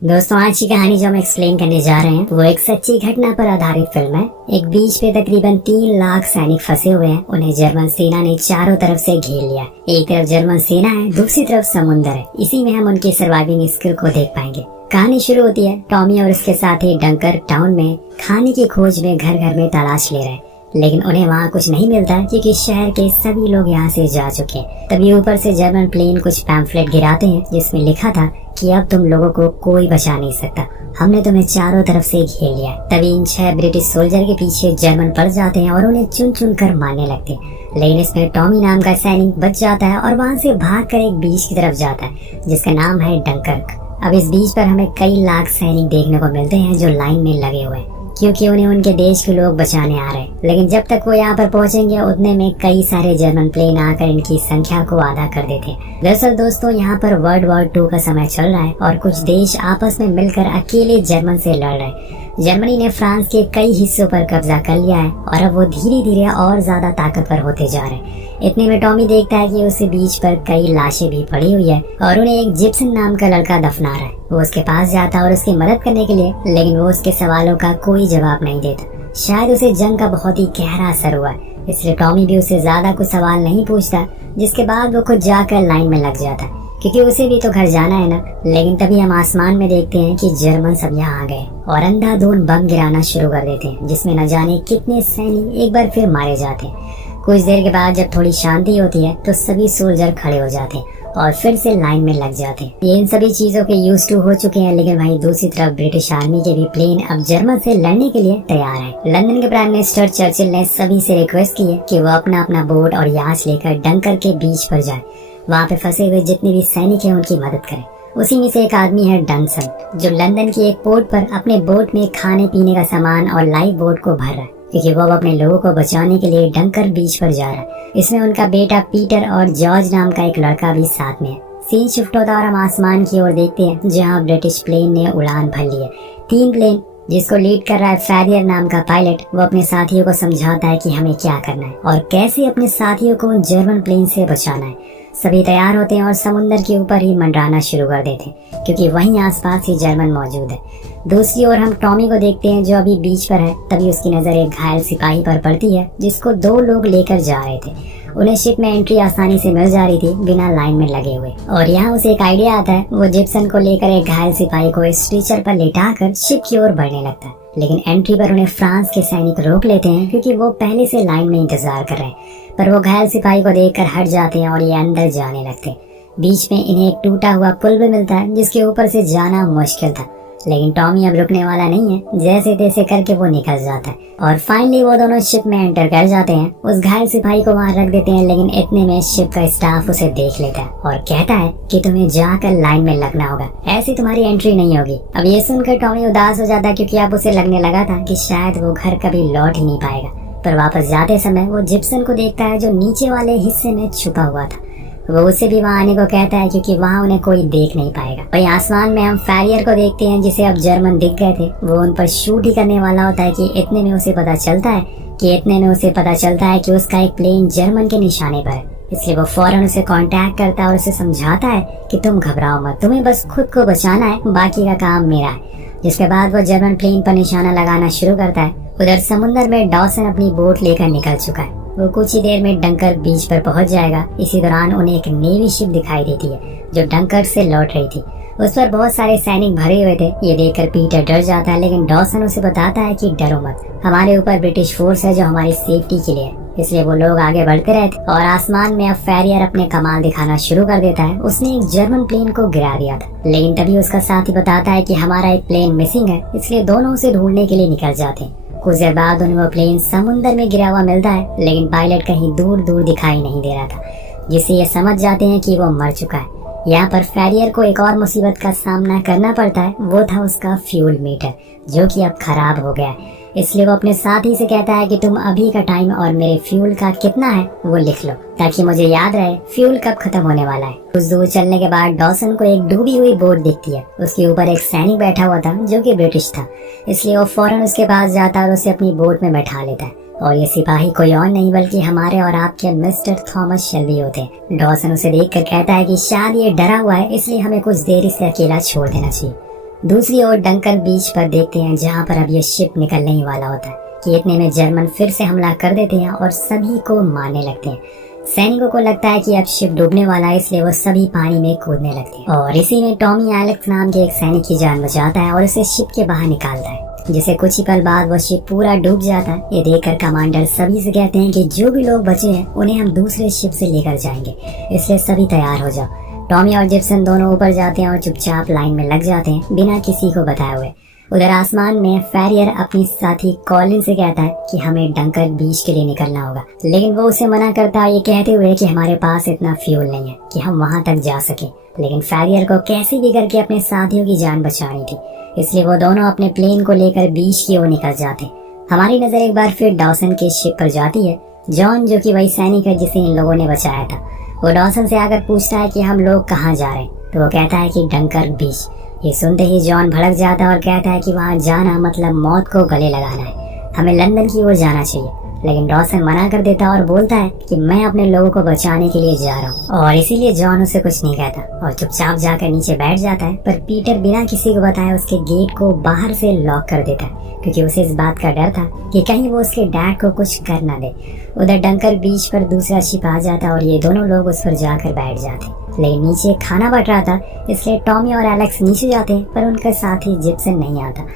दोस्तों, आज की कहानी जो हम एक्सप्लेन करने जा रहे हैं वो एक सच्ची घटना पर आधारित फिल्म है। एक बीच पे तकरीबन 3 लाख सैनिक फंसे हुए हैं। उन्हें जर्मन सेना ने चारों तरफ से घेर लिया। एक तरफ जर्मन सेना है, दूसरी तरफ समुद्र है। इसी में हम उनकी सर्वाइविंग स्किल को देख पाएंगे। कहानी शुरू होती है टॉमी और उसके साथी डंकर टाउन में खाने की खोज में घर घर में तलाश ले रहे हैं, लेकिन उन्हें वहाँ कुछ नहीं मिलता क्योंकि शहर के सभी लोग यहाँ से जा चुके हैं। तभी ऊपर से जर्मन प्लेन कुछ पैम्फलेट गिराते हैं जिसमें लिखा था कि अब तुम लोगों को कोई बचा नहीं सकता, हमने तुम्हें चारों तरफ से घेर लिया। तभी इन 6 ब्रिटिश सोल्जर के पीछे जर्मन पड़ जाते हैं और उन्हें चुन चुन कर मारने लगते हैं। लेकिन इसमें टॉमी नाम का सैनिक बच जाता है और वहाँ से भागकर एक बीच की तरफ जाता है जिसका नाम है डंकर्क। अब इस बीच पर हमें कई लाख सैनिक देखने को मिलते हैं जो लाइन में लगे हुए हैं क्योंकि उन्हें उनके देश के लोग बचाने आ रहे हैं। लेकिन जब तक वो यहाँ पर पहुंचेंगे उतने में कई सारे जर्मन प्लेन आकर इनकी संख्या को आधा कर देते हैं। दरअसल दोस्तों, यहाँ पर वर्ल्ड वॉर 2 का समय चल रहा है और कुछ देश आपस में मिलकर अकेले जर्मन से लड़ रहे हैं। जर्मनी ने फ्रांस के कई हिस्सों पर कब्जा कर लिया है और अब वो धीरे धीरे और ज्यादा ताकतवर होते जा रहे हैं। इतने में टॉमी देखता है कि उस बीच पर कई लाशें भी पड़ी हुई है और उन्हें एक जिप्सन नाम का लड़का दफना रहा है। वो उसके पास जाता है और उसकी मदद करने के लिए, लेकिन वो उसके सवालों का कोई जवाब नहीं देता। शायद उसे जंग का बहुत ही गहरा असर हुआ, इसलिए टॉमी भी उसे ज्यादा कुछ सवाल नहीं पूछता, जिसके बाद वो खुद जाकर लाइन में लग जाता है क्योंकि उसे भी तो घर जाना है ना। लेकिन तभी हम आसमान में देखते हैं कि जर्मन सब यहाँ आ गए और अंधाधुंध बम गिराना शुरू कर देते हैं जिसमें न जाने कितने सैनिक एक बार फिर मारे जाते हैं। कुछ देर के बाद जब थोड़ी शांति होती है तो सभी सोल्जर खड़े हो जाते हैं और फिर से लाइन में लग जाते हैं। ये इन सभी चीजों के यूज टू हो चुके हैं, लेकिन वहीं दूसरी तरफ ब्रिटिश आर्मी के भी प्लेन अब जर्मन से लड़ने के लिए तैयार है। लंदन के प्राइम मिनिस्टर चर्चिल ने सभी से रिक्वेस्ट की है कि वो अपना अपना बोट और याच लेकर डंकर के बीच पर जाए, वहाँ पे फंसे हुए जितने भी सैनिक हैं उनकी मदद करें। उसी में से एक आदमी है डनसन, जो लंदन की एक पोर्ट पर अपने बोट में खाने पीने का सामान और लाइफ बोट को भर रहा है क्योंकि वो अपने लोगों को बचाने के लिए डंकर बीच पर जा रहा है। इसमें उनका बेटा पीटर और जॉर्ज नाम का एक लड़का भी साथ में है। सीन शिफ्ट होता और हम आसमान की ओर देखते हैं जहाँ ब्रिटिश प्लेन ने उड़ान भर ली है। 3 प्लेन जिसको लीड कर रहा है फैरियर नाम का पायलट, वो अपने साथियों को समझाता है कि हमें क्या करना है और कैसे अपने साथियों को जर्मन प्लेन से बचाना है। सभी तैयार होते हैं और समुद्र के ऊपर ही मंडराना शुरू कर देते हैं क्योंकि वहीं आसपास ही जर्मन मौजूद है। दूसरी ओर हम टॉमी को देखते हैं जो अभी बीच पर है। तभी उसकी नजर एक घायल सिपाही पर पड़ती है जिसको 2 लोग लेकर जा रहे थे। उन्हें शिप में एंट्री आसानी से मिल जा रही थी बिना लाइन में लगे हुए, और यहाँ उसे एक आइडिया आता है। वो जिप्सन को लेकर एक घायल सिपाही को स्ट्रेचर पर लेटाकर शिप की ओर बढ़ने लगता है, लेकिन एंट्री पर उन्हें फ्रांस के सैनिक रोक लेते हैं क्योंकि वो पहले से लाइन में इंतजार कर रहे हैं। पर वो घायल सिपाही को देखकर हट जाते हैं और ये अंदर जाने लगते हैं। बीच में इन्हें एक टूटा हुआ पुल भी मिलता है जिसके ऊपर से जाना मुश्किल था, लेकिन टॉमी अब रुकने वाला नहीं है। जैसे तैसे करके वो निकल जाता है और फाइनली वो दोनों शिप में एंटर कर जाते हैं। उस घायल सिपाही को वहाँ रख देते हैं, लेकिन इतने में शिप का स्टाफ उसे देख लेता है और कहता है कि तुम्हें जाकर लाइन में लगना होगा, ऐसी तुम्हारी एंट्री नहीं होगी। अब ये सुनकर टॉमी उदास हो जाता है क्योंकि अब उसे लगने लगा था कि शायद वो घर कभी लौट ही नहीं पाएगा। पर वापस जाते समय वो जिप्सन को देखता है जो नीचे वाले हिस्से में छुपा हुआ था। वो उसे भी वहाँ आने को कहता है क्योंकि वहाँ उन्हें कोई देख नहीं पाएगा। वहीं आसमान में हम फैरियर को देखते हैं जिसे अब जर्मन दिख गए थे। वो उन पर शूट ही करने वाला होता है कि इतने में उसे पता चलता है कि उसका एक प्लेन जर्मन के निशाने पर है। इसलिए वो फौरन उसे कांटेक्ट करता है और उसे समझाता है कि तुम घबराओ मत, तुम्हें बस खुद को बचाना है, बाकी का काम मेरा है। जिसके बाद वो जर्मन प्लेन पर निशाना लगाना शुरू करता है। उधर समुद्र में डॉसन अपनी बोट लेकर निकल चुका है। वो कुछ ही देर में डंकर बीच पर पहुंच जाएगा। इसी दौरान उन्हें एक नेवी शिप दिखाई देती है जो डंकर से लौट रही थी। उस पर बहुत सारे सैनिक भरे हुए थे। ये देखकर पीटर डर जाता है, लेकिन डॉसन उसे बताता है कि डरो मत, हमारे ऊपर ब्रिटिश फोर्स है जो हमारी सेफ्टी के लिए है। इसलिए वो लोग आगे बढ़ते रहते और आसमान में अब फैरियर अपने कमाल दिखाना शुरू कर देता है। उसने एक जर्मन प्लेन को गिरा दिया था, लेकिन तभी उसका साथी बताता है कि हमारा एक प्लेन मिसिंग है, इसलिए दोनों उसे ढूंढने के लिए निकल जाते हैं। कुछ देर बाद उन्हें वो प्लेन समुद्र में गिरा हुआ मिलता है, लेकिन पायलट कहीं दूर दूर दिखाई नहीं दे रहा था, जिससे ये समझ जाते हैं कि वो मर चुका है। यहाँ पर फैरियर को एक और मुसीबत का सामना करना पड़ता है। वो था उसका फ्यूल मीटर जो कि अब खराब हो गया है। इसलिए वो अपने साथी से कहता है कि तुम अभी का टाइम और मेरे फ्यूल का कितना है वो लिख लो, ताकि मुझे याद रहे फ्यूल कब खत्म होने वाला है। कुछ दूर चलने के बाद डॉसन को एक डूबी हुई बोट दिखती है। उसके ऊपर एक सैनिक बैठा हुआ था जो कि ब्रिटिश था, इसलिए वो फौरन उसके पास जाता है और उसे अपनी बोट में बैठा लेता है। और ये सिपाही कोई और नहीं बल्कि हमारे और आपके मिस्टर थॉमस शेल्बी होते हैं। डॉसन उसे देखकर कहता है कि शायद ये डरा हुआ है, इसलिए हमें कुछ देर इसे अकेला छोड़ देना चाहिए। दूसरी ओर डंकन बीच पर देखते हैं जहाँ पर अब ये शिप निकलने ही वाला होता है कि इतने में जर्मन फिर से हमला कर देते हैं और सभी को मारने लगते हैं। सैनिकों को लगता है कि अब शिप डूबने वाला है, इसलिए वो सभी पानी में कूदने लगते हैं और इसी में टॉमी एलेक्स नाम के एक सैनिक की जान बचाता है और उसे शिप के बाहर निकालता है, जिसे कुछ ही पल बाद वो शिप पूरा डूब जाता है। ये देखकर कमांडर सभी से कहते हैं कि जो भी लोग बचे हैं उन्हें हम दूसरे शिप से लेकर जाएंगे, इसलिए सभी तैयार हो जाओ। टॉमी और जिप्सन दोनों ऊपर जाते हैं और चुपचाप लाइन में लग जाते हैं बिना किसी को बताए हुए। उधर आसमान में फेरियर अपनी साथी कॉलिन से कहता है कि हमें डंकन बीच के लिए निकलना होगा, लेकिन वो उसे मना करता है ये कहते हुए कि हमारे पास इतना फ्यूल नहीं है कि हम वहां तक जा सके। लेकिन फेरियर को कैसे भी करके अपने साथियों की जान बचानी थी, इसलिए वो दोनों अपने प्लेन को लेकर बीच की ओर निकल जाते। हमारी नजर एक बार फिर डॉसन के शिप पर जाती है। जॉन, जो कि वही सैनिक है जिसे इन लोगों ने बचाया था, वो डॉसन से आकर पूछता है कि हम लोग कहाँ जा रहे हैं, तो वो कहता है कि डंकन बीच। ये सुनते ही जॉन भड़क जाता है और कहता है कि वहाँ जाना मतलब मौत को गले लगाना है, हमें लंदन की ओर जाना चाहिए। लेकिन डॉसन मना कर देता है और बोलता है कि मैं अपने लोगों को बचाने के लिए जा रहा हूँ, और इसीलिए जॉन उसे कुछ नहीं कहता और चुपचाप जाकर नीचे बैठ जाता है। पर पीटर बिना किसी को बताए उसके गेट को बाहर से लॉक कर देता है, क्योंकि उसे इस बात का डर था कि कहीं वो उसके डैड को कुछ कर न दे। उधर डंकन बीच पर दूसरा शिप आ जाता और ये दोनों लोग उस पर जाकर बैठ जाते। लेकिन नीचे खाना बट रहा था, इसलिए टॉमी और एलेक्स नीचे जाते हैं, पर उनके साथ ही जिप्सन नहीं आता।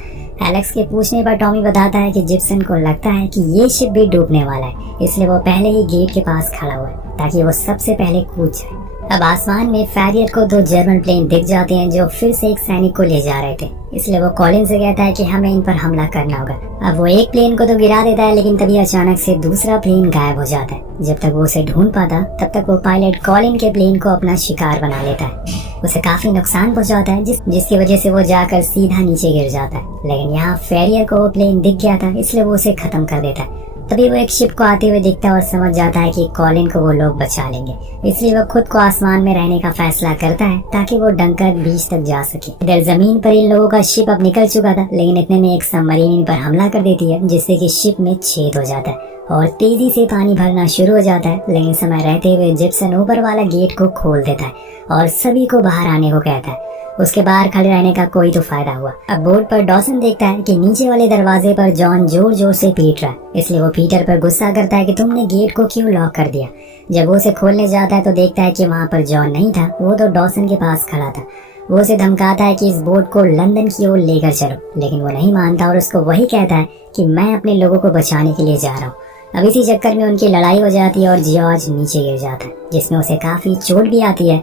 एलेक्स के पूछने पर टॉमी बताता है कि जिप्सन को लगता है कि ये शिप भी डूबने वाला है, इसलिए वो पहले ही गेट के पास खड़ा हुआ है ताकि वो सबसे पहले कूद जाए। अब आसमान में फेरियर को 2 जर्मन प्लेन दिख जाते हैं जो फिर से एक सैनिक को ले जा रहे थे, इसलिए वो कॉलिन से कहता है कि हमें इन पर हमला करना होगा। अब वो एक प्लेन को तो गिरा देता है, लेकिन तभी अचानक से दूसरा प्लेन गायब हो जाता है। जब तक वो उसे ढूंढ पाता तब तक वो पायलट कॉलिन के प्लेन को अपना शिकार बना लेता है। उसे काफी नुकसान पहुंचाता है जिसकी वजह से वो जाकर सीधा नीचे गिर जाता है। लेकिन यहाँ फेरियर को वो प्लेन दिख गया था, इसलिए वो उसे खत्म कर देता है। तभी वो एक शिप को आते हुए दिखता है और समझ जाता है कि कॉलिन को वो लोग बचा लेंगे, इसलिए वो खुद को आसमान में रहने का फैसला करता है ताकि वो डंकन बीच तक जा सके। इधर जमीन पर इन लोगों का शिप अब निकल चुका था, लेकिन इतने में एक सबमरीन इन पर हमला कर देती है, जिससे कि शिप में छेद हो जाता है और तेजी से पानी भरना शुरू हो जाता है। लेकिन समय रहते हुए जिप्सन ऊपर वाला गेट को खोल देता है और सभी को बाहर आने को कहता है। उसके बाहर खड़े रहने का कोई तो फायदा हुआ। अब बोर्ड पर डॉसन देखता है कि नीचे वाले दरवाजे पर जॉन जोर जोर से पीट रहा है, इसलिए वो पीटर पर गुस्सा करता है कि तुमने गेट को क्यों लॉक कर दिया। जब वो उसे खोलने जाता है तो देखता है कि वहाँ पर जॉन नहीं था, वो तो डॉसन के पास खड़ा था। वो उसे धमकाता है कि इस बोट को लंदन की ओर लेकर चलो, लेकिन वो नहीं मानता और उसको वही कहता है कि मैं अपने लोगों को बचाने के लिए जा रहा हूँ। अब इसी चक्कर में उनकी लड़ाई हो जाती है और जॉर्ज नीचे गिर जाता है, जिसमें उसे काफी चोट भी आती है।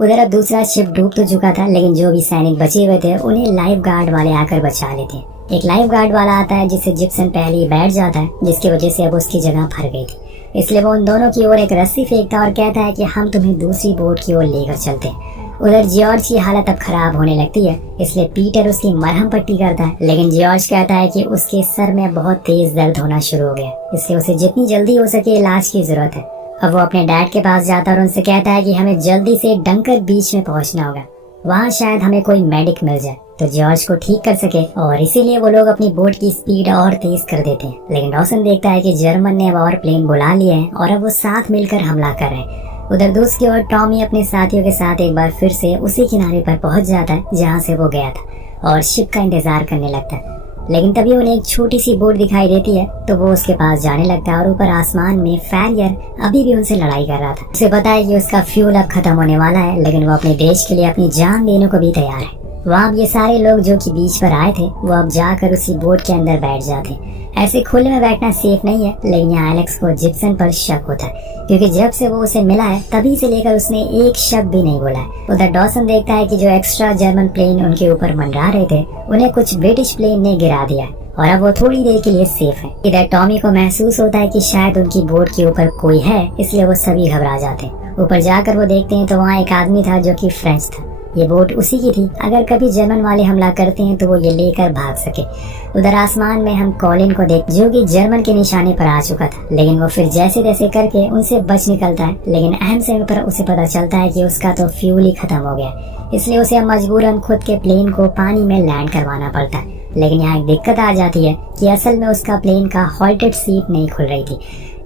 उधर अब दूसरा शिप डूब तो चुका था, लेकिन जो भी सैनिक बचे हुए थे उन्हें लाइफ गार्ड वाले आकर बचा लेते हैं। एक लाइफ गार्ड वाला आता है जिससे जिप्सन पहले ही बैठ जाता है, जिसकी वजह से अब उसकी जगह भर गई थी, इसलिए वो उन दोनों की ओर एक रस्सी फेंकता और कहता है कि हम तुम्हें दूसरी बोट की ओर लेकर चलते हैं। उधर जॉर्ज की हालत अब खराब होने लगती है, इसलिए पीटर उसकी मरहम पट्टी करता है, लेकिन जॉर्ज कहता है कि उसके सर में बहुत तेज दर्द होना शुरू हो गया, इसलिए उसे जितनी जल्दी हो सके इलाज की जरूरत है। अब वो अपने डैड के पास जाता है और उनसे कहता है कि हमें जल्दी से डंकन बीच में पहुंचना होगा, वहाँ शायद हमें कोई मेडिक मिल जाए तो जॉर्ज को ठीक कर सके, और इसीलिए वो लोग अपनी बोट की स्पीड और तेज कर देते हैं। लेकिन डॉसन देखता है कि जर्मन ने अब और प्लेन बुला लिए हैं और अब वो साथ मिलकर हमला कर रहे हैं। उधर दूसरी ओर टॉमी अपने साथियों के साथ एक बार फिर से उसी किनारे पर पहुंच जाता है जहाँ से वो गया था और शिप का इंतजार करने लगता है। लेकिन तभी उन्हें एक छोटी सी बोट दिखाई देती है, तो वो उसके पास जाने लगता है और ऊपर आसमान में फेरियर अभी भी उनसे लड़ाई कर रहा था। उसे पता है कि उसका फ्यूल अब खत्म होने वाला है, लेकिन वो अपने देश के लिए अपनी जान देने को भी तैयार है। वहाँ ये सारे लोग जो कि बीच पर आए थे वो अब जाकर उसी बोट के अंदर बैठ जाते हैं। ऐसे खुले में बैठना सेफ नहीं है, लेकिन यहाँ एलेक्स को जिप्सन पर शक होता है, क्योंकि जब से वो उसे मिला है तभी से लेकर उसने एक शब्द भी नहीं बोला है। उधर डॉसन देखता है कि जो एक्स्ट्रा जर्मन प्लेन उनके ऊपर मंडरा रहे थे उन्हें कुछ ब्रिटिश प्लेन ने गिरा दिया और अब वो थोड़ी देर के लिए सेफ है। इधर टॉमी को महसूस होता है कि शायद उनकी बोट के ऊपर कोई है, इसलिए वो सभी घबरा जाते हैं। ऊपर जाकर वो देखते हैं तो वहाँ एक आदमी था जो कि फ्रेंच था। ये बोट उसी की थी, अगर कभी जर्मन वाले हमला करते हैं तो वो ये लेकर भाग सके। उधर आसमान में हम कॉलिन को देख जो कि जर्मन के निशाने पर आ चुका था, लेकिन वो फिर जैसे तैसे करके उनसे बच निकलता है। लेकिन अहम समय पर उसे पता चलता है कि उसका तो फ्यूल ही खत्म हो गया, इसलिए उसे मजबूरन खुद के प्लेन को पानी में लैंड करवाना पड़ता है। लेकिन यहाँ एक दिक्कत आ जाती है कि असल में उसका प्लेन का हॉल्टेड सीट नहीं खुल रही थी,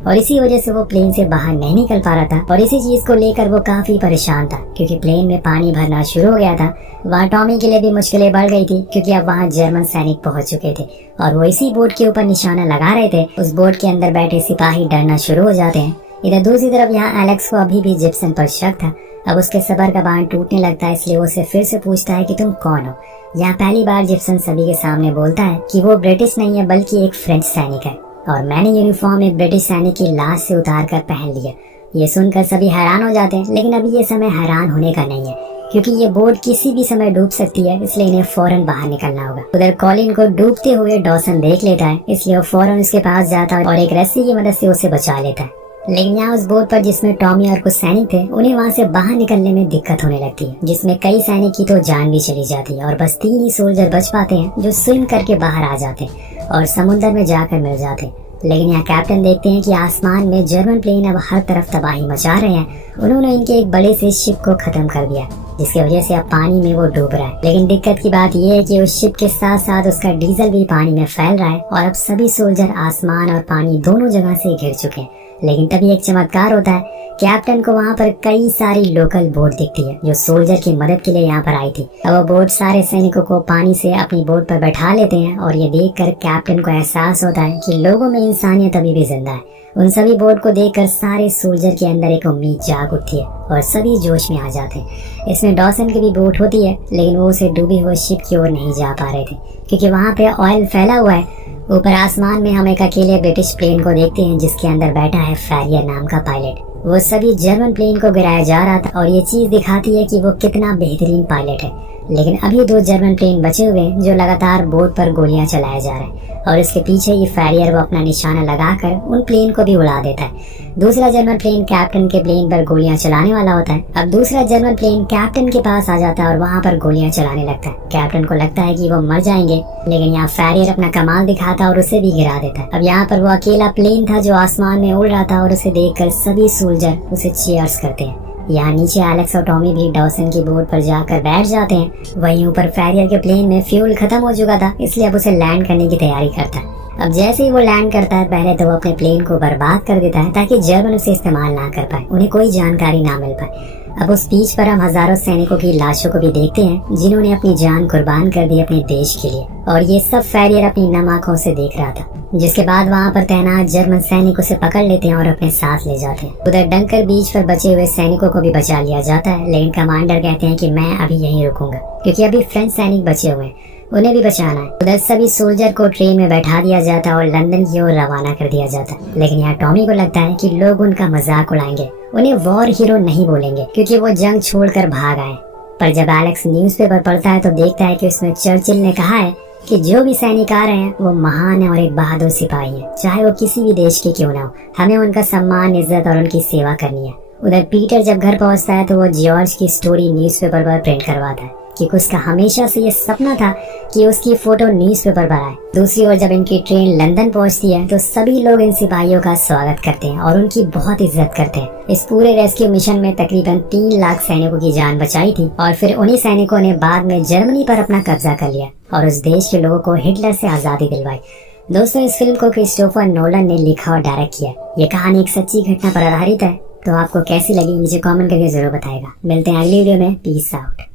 और इसी वजह से वो प्लेन से बाहर नहीं निकल पा रहा था और इसी चीज को लेकर वो काफी परेशान था क्योंकि प्लेन में पानी भरना शुरू हो गया था। वहाँ टॉमी के लिए भी मुश्किलें बढ़ गई थी क्योंकि अब वहाँ जर्मन सैनिक पहुंच चुके थे और वो इसी बोट के ऊपर निशाना लगा रहे थे। उस बोट के अंदर बैठे सिपाही डरना शुरू हो जाते हैं। इधर दूसरी तरफ यहाँ एलेक्स को अभी भी जिप्सन पर शक था। अब उसके सबर का बांध टूटने लगता है, इसलिए वो उसे फिर से पूछता है कि तुम कौन हो। यहाँ पहली बार जिप्सन सभी के सामने बोलता है कि वो ब्रिटिश नहीं है बल्कि एक फ्रेंच सैनिक है और मैंने यूनिफॉर्म एक ब्रिटिश सैनिक की लाश से उतार कर पहन लिया। ये सुनकर सभी हैरान हो जाते हैं, लेकिन अभी ये समय हैरान होने का नहीं है क्योंकि ये बोट किसी भी समय डूब सकती है, इसलिए इन्हें फौरन बाहर निकलना होगा। उधर कॉलिन को डूबते हुए डॉसन देख लेता है, इसलिए वो फौरन उसके पास जाता है और एक रस्सी की मदद से उसे बचा लेता है। लेकिन यहाँ उस बोट पर जिसमें टॉमी और कुछ सैनिक थे, उन्हें वहाँ से बाहर निकलने में दिक्कत होने लगती है, जिसमें कई सैनिक की तो जान भी चली जाती है और बस 3 ही सोल्जर बच पाते हैं जो स्विम करके बाहर आ जाते हैं और समुद्र में जाकर मिल जाते हैं। लेकिन यहाँ कैप्टन देखते हैं कि आसमान में जर्मन प्लेन अब हर तरफ तबाही मचा रहे हैं। उन्होंने इनके एक बड़े से शिप को खत्म कर दिया, जिसकी वजह से अब पानी में वो डूब रहा है। लेकिन दिक्कत की बात यह है कि उस शिप के साथ साथ उसका डीजल भी पानी में फैल रहा है और अब सभी सोल्जर आसमान और पानी दोनों जगह से घिर चुके हैं। लेकिन तभी एक चमत्कार होता है। कैप्टन को वहाँ पर कई सारी लोकल बोट दिखती है जो सोल्जर की मदद के लिए यहाँ पर आई थी। अब वो बोट सारे सैनिकों को पानी से अपनी बोट पर बैठा लेते हैं और ये देखकर कैप्टन को एहसास होता है कि लोगों में इंसानियत अभी भी जिंदा है। उन सभी बोट को देखकर सारे सोल्जर के अंदर एक उम्मीद जाग उठती है और सभी जोश में आ जाते हैं। इसमें डॉसन की भी बोट होती है, लेकिन वो उसे डूबी हुए शिप की ओर नहीं जा पा रहे थे क्योंकि वहाँ पे ऑयल फैला हुआ है। ऊपर आसमान में हम एक अकेले ब्रिटिश प्लेन को देखते हैं जिसके अंदर बैठा है फैरियर नाम का पायलट। वो सभी जर्मन प्लेन को गिराया जा रहा था और ये चीज दिखाती है कि वो कितना बेहतरीन पायलट है। लेकिन अभी 2 जर्मन प्लेन बचे हुए हैं जो लगातार बोट पर गोलियां चलाए जा रहे हैं और इसके पीछे ये फैरियर वो अपना निशाना लगाकर उन प्लेन को भी उड़ा देता है। दूसरा जर्मन प्लेन कैप्टन के प्लेन पर गोलियां चलाने वाला होता है। अब दूसरा जर्मन प्लेन कैप्टन के पास आ जाता है और वहाँ पर गोलियां चलाने लगता है। कैप्टन को लगता है कि वो मर जाएंगे, लेकिन यहाँ फैरियर अपना कमाल दिखाता है और उसे भी गिरा देता है। अब यहाँ पर वो अकेला प्लेन था जो आसमान में उड़ रहा था और उसे देखकर सभी सोल्जर उसे चीयर्स करते हैं। यहाँ नीचे एलेक्स और टॉमी भी डॉसन की बोट पर जाकर बैठ जाते हैं। वहीं ऊपर फैरियर के प्लेन में फ्यूल खत्म हो चुका था, इसलिए अब उसे लैंड करने की तैयारी करता है। अब जैसे ही वो लैंड करता है, पहले तो वो अपने प्लेन को बर्बाद कर देता है ताकि जर्मन उसे इस्तेमाल ना कर पाए, उन्हें कोई जानकारी ना मिल पाए। अब उस बीच पर हम हजारों सैनिकों की लाशों को भी देखते हैं जिन्होंने अपनी जान कुर्बान कर दी अपने देश के लिए, और ये सब फैरियर अपनी नम आंखों से देख रहा था। जिसके बाद वहाँ पर तैनात जर्मन सैनिक उसे पकड़ लेते हैं और अपने साथ ले जाते हैं। उधर डंकर बीच पर बचे हुए सैनिकों को भी बचा लिया जाता है, लेकिन कमांडर कहते हैं कि मैं अभी यहीं रुकूंगा क्योंकि अभी फ्रेंच सैनिक बचे हुए हैं, उन्हें भी बचाना है। उधर सभी सोल्जर को ट्रेन में बैठा दिया जाता है और लंदन की ओर रवाना कर दिया जाता है। लेकिन यहाँ टॉमी को लगता है कि लोग उनका मजाक उड़ाएंगे, उन्हें वॉर हीरो नहीं बोलेंगे क्योंकि वो जंग छोड़कर भाग आए। पर जब एलेक्स न्यूज़पेपर पढ़ता है तो देखता है कि उसमें चर्चिल ने कहा है कि जो भी सैनिक आ रहे हैं वो महान है और एक बहादुर सिपाही है, चाहे वो किसी भी देश के क्यों ना हो। हमें उनका सम्मान, इज्जत और उनकी सेवा करनी है। उधर पीटर जब घर पहुंचता है तो वो जॉर्ज की स्टोरी न्यूज़पेपर पर प्रिंट करवाता है कि उसका हमेशा से ये सपना था कि उसकी फोटो न्यूज़पेपर पर आए। दूसरी ओर जब इनकी ट्रेन लंदन पहुंचती है तो सभी लोग इन सिपाहियों का स्वागत करते हैं और उनकी बहुत इज्जत करते हैं। इस पूरे रेस्क्यू मिशन में तकरीबन 3 लाख सैनिकों की जान बचाई थी और फिर उन्हीं सैनिकों ने बाद में जर्मनी पर अपना कब्जा कर लिया और उस देश के लोगों को हिटलर से आजादी दिलवाई। दोस्तों, इस फिल्म को क्रिस्टोफर नोलन ने लिखा और डायरेक्ट किया। ये कहानी एक सच्ची घटना पर आधारित है। तो आपको कैसी लगी नीचे कमेंट करके जरूर बताएगा। मिलते हैं अगली वीडियो में। Peace out.